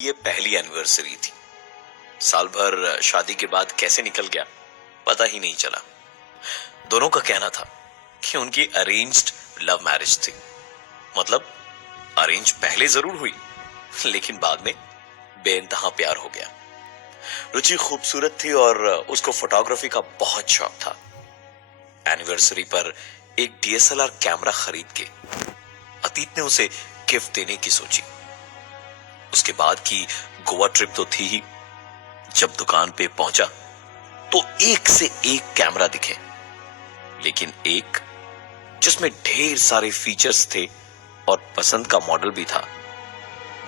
ये पहली एनिवर्सरी थी। साल भर शादी के बाद कैसे निकल गया पता ही नहीं चला। दोनों का कहना था कि उनकी अरेंज्ड लव मैरिज थी। मतलब अरेंज पहले जरूर हुई, लेकिन बाद में बेइंतहा प्यार हो गया। रुचि खूबसूरत थी और उसको फोटोग्राफी का बहुत शौक था। एनिवर्सरी पर एक डीएसएलआर कैमरा खरीद के अतीत ने उसे गिफ्ट देने की सोची। उसके बाद की गोवा ट्रिप तो थी ही। जब दुकान पे पहुंचा तो एक से एक कैमरा दिखे, लेकिन एक जिसमें ढेर सारे फीचर्स थे और पसंद का मॉडल भी था,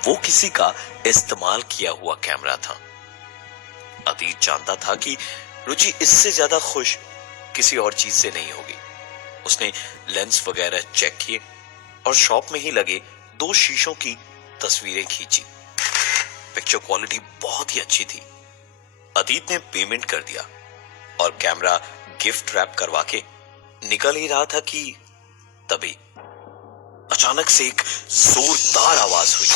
वो किसी का इस्तेमाल किया हुआ कैमरा था। अतीत जानता था कि रुचि इससे ज्यादा खुश किसी और चीज से नहीं होगी। उसने लेंस वगैरह चेक किए और शॉप में ही लगे 2 शीशों की तस्वीरें खींची। पिक्चर क्वालिटी बहुत ही अच्छी थी। अतीत ने पेमेंट कर दिया और कैमरा गिफ्ट रैप करवा के निकल ही रहा था कि तभी अचानक से एक जोरदार आवाज हुई।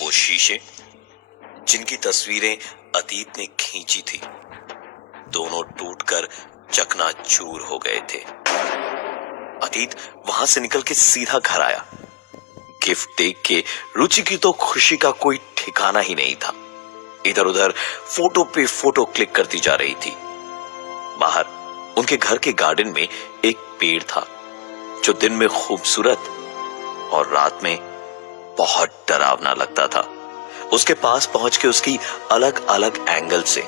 वो शीशे जिनकी तस्वीरें अतीत ने खींची थी, दोनों टूटकर चकनाचूर हो गए थे। अतीत वहां से निकल के सीधा घर आया। गिफ्ट देख के रुचि की तो खुशी का कोई ठिकाना ही नहीं था। इधर उधर फोटो पे फोटो क्लिक करती जा रही थी। बाहर उनके घर के गार्डन में एक पेड़ था जो दिन में खूबसूरत और रात में बहुत डरावना लगता था। उसके पास पहुंच के उसकी अलग अलग एंगल से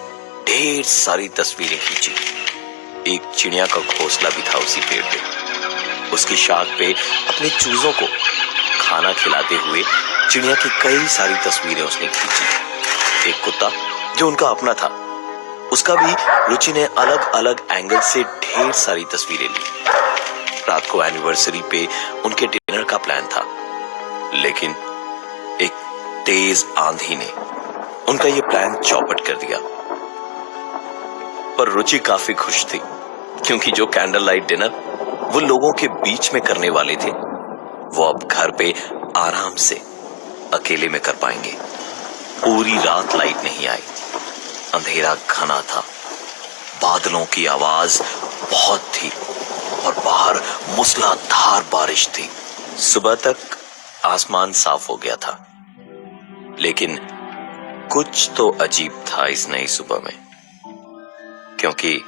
ढेर सारी तस्वीरें खींची। एक चिड़िया का घोंसला भी था उसी पेड़ पे। उसकी शाख पे अपने चूजों को खाना खिलाते हुए चिड़िया की कई सारी तस्वीरें उसने खींची। एक कुत्ता जो उनका अपना था, उसका भी रुचि ने अलग अलग एंगल से ढेर सारी तस्वीरें ली। रात को एनिवर्सरी पे उनके डिनर का प्लान था, लेकिन एक तेज आंधी ने उनका यह प्लान चौपट कर दिया। पर रुचि काफी खुश थी, क्योंकि जो कैंडल लाइट डिनर वो लोगों के बीच में करने वाले थे, वो अब घर पे आराम से अकेले में कर पाएंगे। पूरी रात लाइट नहीं आई। अंधेरा घना था। बादलों की आवाज बहुत थी और बाहर मूसलाधार बारिश थी। सुबह तक आसमान साफ हो गया था, लेकिन कुछ तो अजीब था इस नई सुबह में, क्योंकि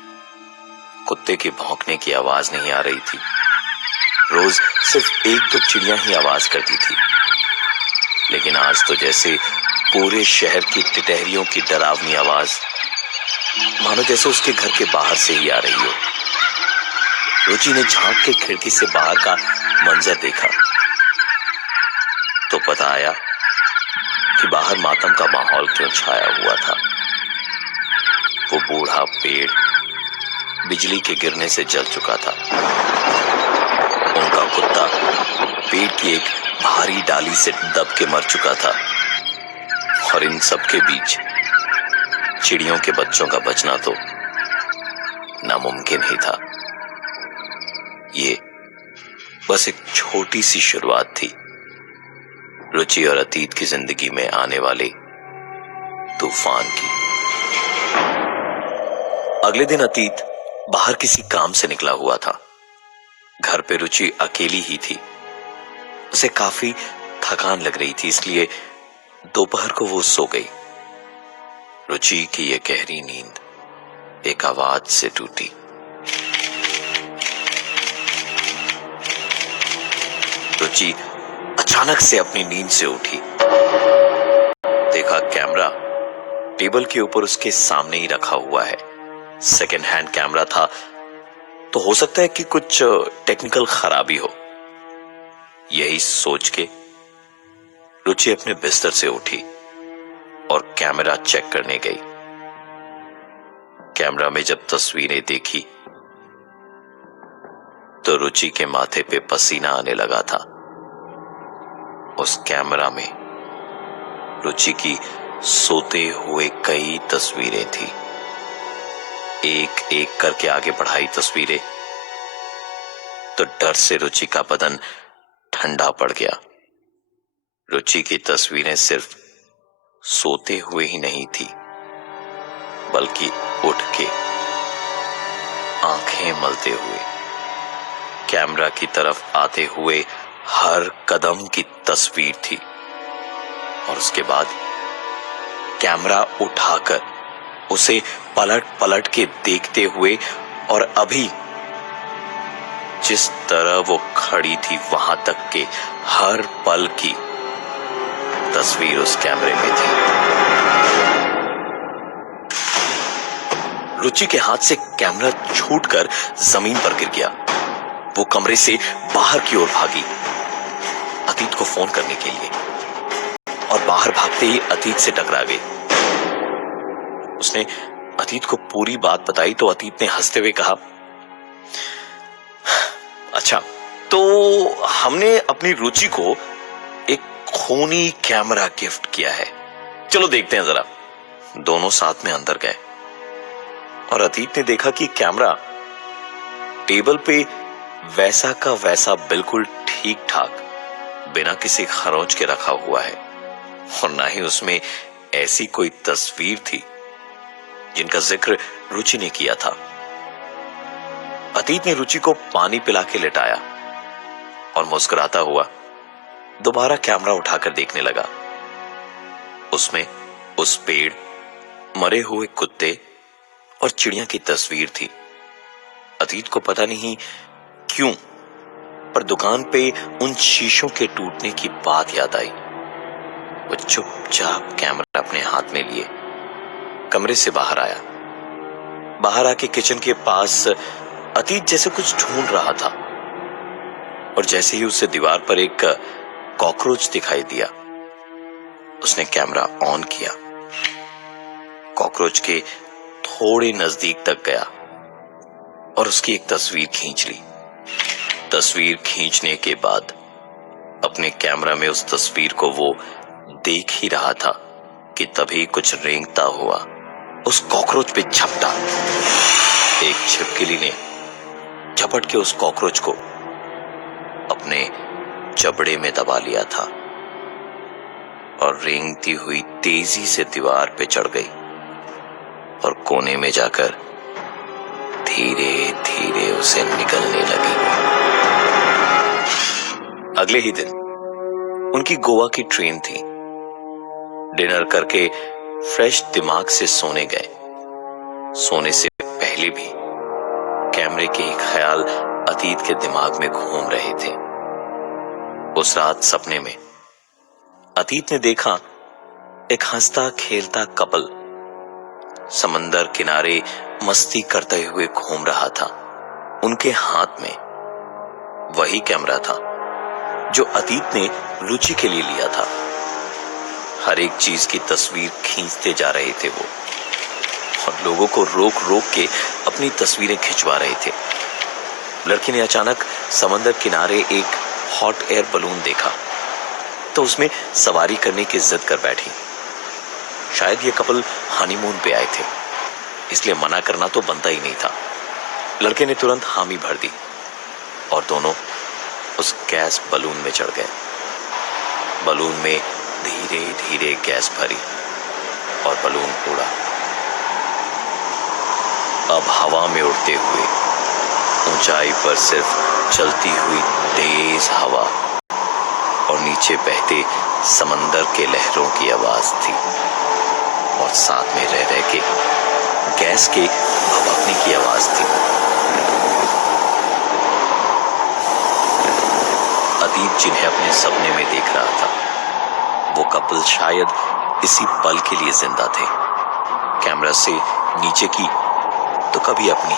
कुत्ते के भौंकने की आवाज नहीं आ रही थी। रोज सिर्फ 1-2 चिड़िया ही आवाज करती थी, लेकिन आज तो जैसे पूरे शहर की टिटहरियों की डरावनी आवाज मानो जैसे उसके घर के बाहर से ही आ रही हो। रुचि ने झांक के खिड़की से बाहर का मंजर देखा तो पता आया कि बाहर मातम का माहौल क्यों छाया हुआ था। वो बूढ़ा पेड़ बिजली के गिरने से जल चुका था। उनका कुत्ता पेड़ की एक भारी डाली से दब के मर चुका था, और इन सब के बीच चिड़ियों के बच्चों का बचना तो नामुमकिन ही था। ये बस एक छोटी सी शुरुआत थी रुचि और अतीत की जिंदगी में आने वाले तूफान की। अगले दिन अतीत बाहर किसी काम से निकला हुआ था। घर पे रुचि अकेली ही थी। उसे काफी थकान लग रही थी, इसलिए दोपहर को वो सो गई। रुचि की यह गहरी नींद एक आवाज से टूटी। रुचि अचानक से अपनी नींद से उठी। देखा कैमरा टेबल के ऊपर उसके सामने ही रखा हुआ है। सेकेंड हैंड कैमरा था, तो हो सकता है कि कुछ टेक्निकल खराबी हो। यही सोच के रुचि अपने बिस्तर से उठी और कैमरा चेक करने गई। कैमरा में जब तस्वीरें देखी तो रुचि के माथे पे पसीना आने लगा था। उस कैमरा में रुचि की सोते हुए कई तस्वीरें थी। एक एक करके आगे बढ़ाई तस्वीरें तो डर से रुचि का बदन ठंडा पड़ गया। रुचि की तस्वीरें सिर्फ सोते हुए ही नहीं थी, बल्कि उठ के आंखें मलते हुए कैमरा की तरफ आते हुए हर कदम की तस्वीर थी। और उसके बाद कैमरा उठाकर उसे पलट पलट के देखते हुए, और अभी जिस तरह वो खड़ी थी वहां तक के हर पल की तस्वीर उस कैमरे में थी। रुचि के हाथ से कैमरा छूटकर जमीन पर गिर गया। वो कमरे से बाहर की ओर भागी अतीत को फोन करने के लिए, और बाहर भागते ही अतीत से टकरा गई। उसने अतीत को पूरी बात बताई तो अतीत ने हंसते हुए कहा, अच्छा तो हमने अपनी रुचि को एक खूनी कैमरा गिफ्ट किया है, चलो देखते हैं जरा। दोनों साथ में अंदर गए और अतीत ने देखा कि कैमरा टेबल पे वैसा का वैसा बिल्कुल ठीक ठाक बिना किसी खरोंच के रखा हुआ है, और ना ही उसमें ऐसी कोई तस्वीर थी जिनका जिक्र रुचि ने किया था। अतीत ने रुचि को पानी पिला के लिटाया और मुस्कुराता हुआ दोबारा कैमरा उठाकर देखने लगा। उसमें उस पेड़, मरे हुए कुत्ते और चिड़िया की तस्वीर थी। अतीत को पता नहीं क्यों, पर दुकान पे उन शीशों के टूटने की बात याद आई। वो चुपचाप कैमरा अपने हाथ में लिए कमरे से बाहर आया। बाहर आके किचन के पास अतीत जैसे कुछ ढूंढ रहा था, और जैसे ही उसे दीवार पर एक कॉकरोच दिखाई दिया, उसने कैमरा ऑन किया, कॉकरोच के थोड़े नजदीक तक गया और उसकी एक तस्वीर खींच ली। तस्वीर खींचने के बाद अपने कैमरा में उस तस्वीर को वो देख ही रहा था कि तभी कुछ रेंगता हुआ उस कॉकरोच पे झपटा। एक छिपकली ने झपट के उस कॉकरोच को अपने जबड़े में दबा लिया था और रेंगती हुई तेजी से दीवार पे चढ़ गई और कोने में जाकर धीरे धीरे उसे निकलने लगी। अगले ही दिन उनकी गोवा की ट्रेन थी। डिनर करके फ्रेश दिमाग से सोने गए। सोने से पहले भी कैमरे के ही ख्याल अतीत के दिमाग में घूम रहे थे। उस रात सपने में अतीत ने देखा एक हंसता खेलता कपल समंदर किनारे मस्ती करते हुए घूम रहा था। उनके हाथ में वही कैमरा था जो अतीत ने रुचि के लिए लिया था। हर एक चीज की तस्वीर खींचते जा रहे थे वो, और लोगों को रोक रोक के अपनी तस्वीरें खिंचवा रहे थे। लड़की ने अचानक समंदर किनारे एक हॉट एयर बलून देखा तो उसमें सवारी करने की जिद कर बैठी। शायद ये कपल हनीमून पे आए थे, इसलिए मना करना तो बनता ही नहीं था। लड़के ने तुरंत हामी भर दी और दोनों उस गैस बलून में चढ़ गए। बलून में धीरे धीरे गैस भरी और बलून उड़ा। अब हवा में उड़ते हुए ऊंचाई पर सिर्फ चलती हुई तेज हवा और नीचे बहते समंदर के लहरों की आवाज थी, और साथ में रह रह के गैस के भभकने की आवाज थी। अतीत जिन्हें अपने सपने में देख रहा था, वो कपल शायद इसी पल के लिए जिंदा थे। कैमरा से नीचे की तो कभी अपनी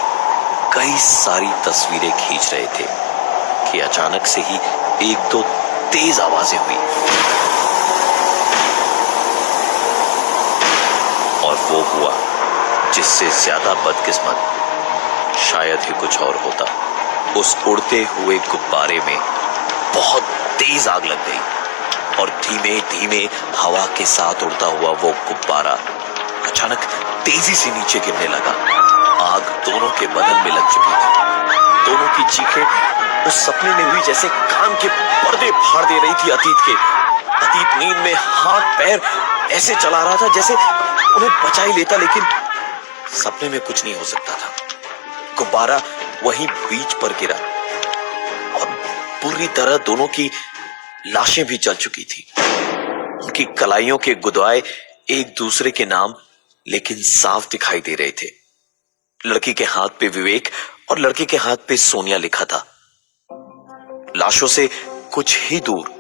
कई सारी तस्वीरें खींच रहे थे कि अचानक से ही एक दो तेज आवाजें हुई, और वो हुआ जिससे ज्यादा बदकिस्मत शायद ही कुछ और होता। उस उड़ते हुए गुब्बारे में बहुत तेज आग लग गई और धीमे धीमे हवा के साथ उड़ता हुआ वो गुब्बारा अचानक तेजी से नीचे गिरने लगा। आग दोनों के बदन में लग चुकी थी। दोनों की चीखें उस सपने में हुई जैसे कान के पर्दे फाड़ दे रही थी अतीत के। अतीत नींद में हाथ पैर ऐसे चला रहा था जैसे उन्हें बचा ही लेता, लेकिन सपने में कुछ नहीं हो सकता था। गुब्बारा वहीं बीच पर गिरा और पूरी तरह दोनों की लाशें भी जल चुकी थी। उनकी कलाइयों के गुदवाए एक दूसरे के नाम लेकिन साफ दिखाई दे रहे थे। लड़की के हाथ पे विवेक और लड़के के हाथ पे सोनिया लिखा था। लाशों से कुछ ही दूर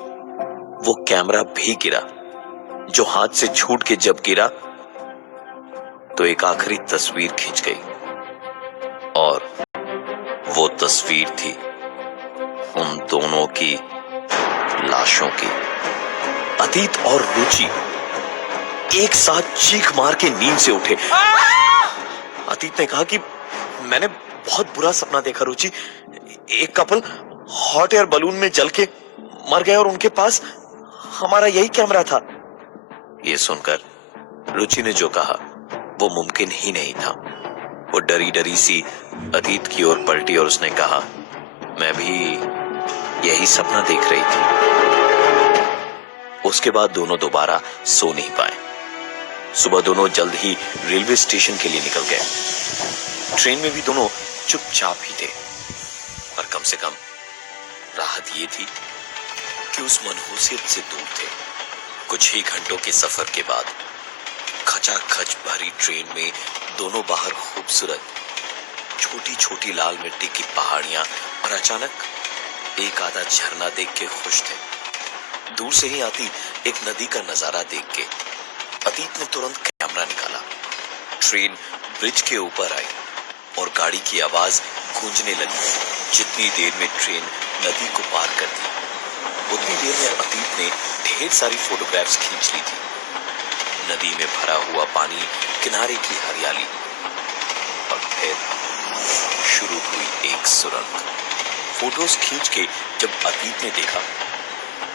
वो कैमरा भी गिरा, जो हाथ से छूट के जब गिरा तो एक आखिरी तस्वीर खींच गई, और वो तस्वीर थी उन दोनों की लाशों की। अतीत और रुचि एक साथ चीख मार के नींद से उठे। अतीत ने कहा कि मैंने बहुत बुरा सपना देखा रुचि। एक कपल हॉट एयर बलून में जल के मर गए और उनके पास हमारा यही कैमरा था। ये सुनकर रुचि ने जो कहा वो मुमकिन ही नहीं था। वो डरी डरी सी अतीत की ओर पलटी और उसने कहा, मैं भी यही सपना देख रही थी। उसके बाद दोनों दोबारा सो नहीं पाए। सुबह दोनों जल्द ही रेलवे स्टेशन के लिए निकल गए। ट्रेन में भी दोनों चुपचाप ही थे, पर कम से कम राहत ये थी कि उस मनहूसियत से दूर थे। कुछ ही घंटों के सफर के बाद खचाखच भरी ट्रेन में दोनों बाहर खूबसूरत छोटी छोटी लाल मिट्टी की पहाड़ियां और अचानक एक आधा झरना देख के खुश थे। दूर से ही आती एक नदी का नजारा देख के अतीत ने तुरंत कैमरा निकाला। ट्रेन ब्रिज के ऊपर आई और गाड़ी की आवाज गूंजने लगी। जितनी देर में ट्रेन नदी को पार करती, उतनी देर में अतीत ने ढेर सारी फोटोग्राफ्स खींच ली थी। नदी में भरा हुआ पानी, किनारे की हरियाली, और फिर शुरू हुई एक सुरंग। फोटोज खींच के जब अतीत ने देखा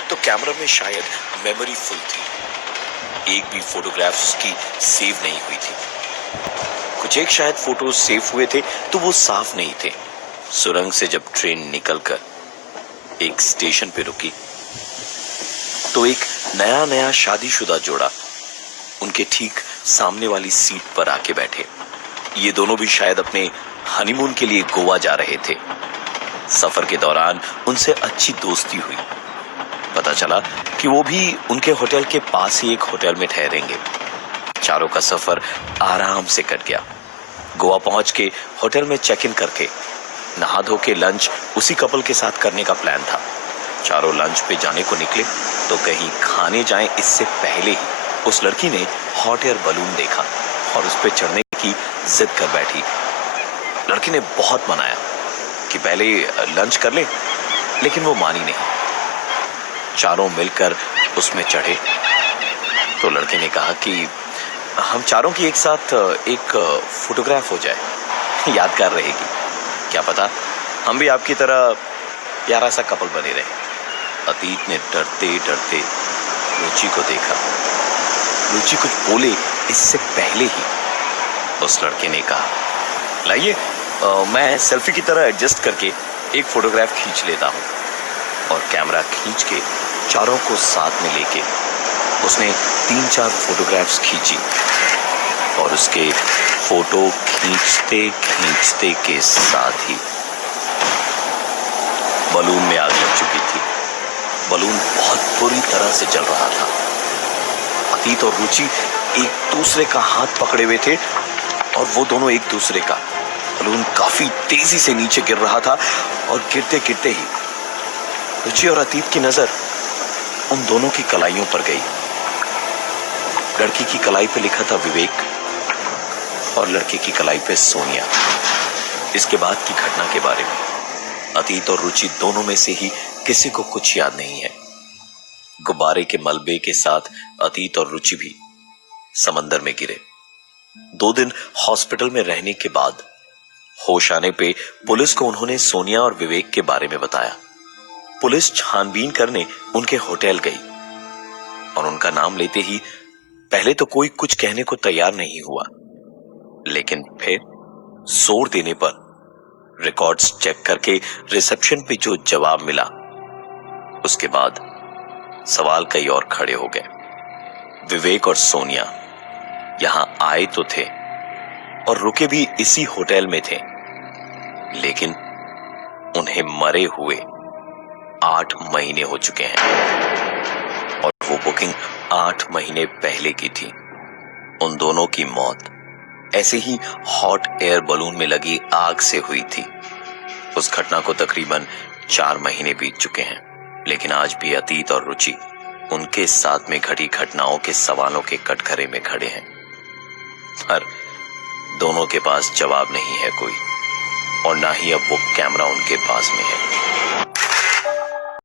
तो कैमरा में शायद मेमोरी फुल थी। एक भी फोटोग्राफ उसकी सेव नहीं हुई थी। कुछ एक शायद फोटोज सेव हुए थे तो वो साफ नहीं थे। सुरंग से जब ट्रेन निकलकर एक स्टेशन पे रुकी तो एक नया नया शादीशुदा जोड़ा उनके ठीक सामने वाली सीट पर आके बैठे। ये दोनों भी शायद अपने हनीमून के लिए गोवा जा रहे थे। सफर के दौरान उनसे अच्छी दोस्ती हुई। पता चला कि वो भी उनके होटल के पास ही एक होटल में ठहरेंगे। चारों का सफर आराम से कट गया। गोवा पहुंच के होटल में चेक इन करके नहा धो के लंच उसी कपल के साथ करने का प्लान था। चारों लंच पे जाने को निकले तो कहीं खाने जाएं इससे पहले ही उस लड़की ने हॉट एयर बलून देखा और उस पे चढ़ने की जिद कर बैठी। लड़की ने बहुत मनाया कि पहले लंच कर ले, लेकिन वो मानी नहीं। चारों मिलकर उसमें चढ़े तो लड़के ने कहा कि हम चारों की एक साथ एक फोटोग्राफ हो जाए, यादगार रहेगी। क्या पता हम भी आपकी तरह प्यारा सा कपल बने रहे। अतीत ने डरते डरते रुचि को देखा। रुचि कुछ बोले इससे पहले ही उस लड़के ने कहा, लाइए मैं सेल्फी की तरह एडजस्ट करके एक फोटोग्राफ खींच लेता हूँ। और कैमरा खींच के चारों को साथ में लेके उसने 3-4 फोटोग्राफ्स खींची और उसके फोटो खींचते खींचते के साथ ही बलून में आग लग चुकी थी। बलून बहुत बुरी तरह से जल रहा था। अतीत और रुचि एक दूसरे का हाथ पकड़े हुए थे और वो दोनों एक दूसरे का। बलून काफी तेजी से नीचे गिर रहा था और गिरते गिरते ही रुचि और अतीत की नजर उन दोनों की कलाइयों पर गई। लड़की की कलाई पे लिखा था विवेक और लड़के की कलाई पे सोनिया। इसके बाद की घटना के बारे में अतीत और रुचि दोनों में से ही किसी को कुछ याद नहीं है। गुब्बारे के मलबे के साथ अतीत और रुचि भी समंदर में गिरे। 2 दिन हॉस्पिटल में रहने के बाद होश आने पे पुलिस को उन्होंने सोनिया और विवेक के बारे में बताया। पुलिस छानबीन करने उनके होटल गई और उनका नाम लेते ही पहले तो कोई कुछ कहने को तैयार नहीं हुआ, लेकिन फिर जोर देने पर रिकॉर्ड्स चेक करके रिसेप्शन पे जो जवाब मिला, उसके बाद सवाल कई और खड़े हो गए। विवेक और सोनिया यहां आए तो थे और रुके भी इसी होटल में थे, लेकिन उन्हें मरे हुए 8 महीने हो चुके हैं और वो बुकिंग 8 महीने पहले की थी। उन दोनों की मौत ऐसे ही हॉट एयर बलून में लगी आग से हुई थी। उस घटना को तकरीबन 4 महीने बीत चुके हैं, लेकिन आज भी अतीत और रुचि उनके साथ में घटी घटनाओं के सवालों के कटघरे में खड़े हैं। पर दोनों के पास जवाब नहीं है कोई, और ना ही अब वो कैमरा उनके पास में है।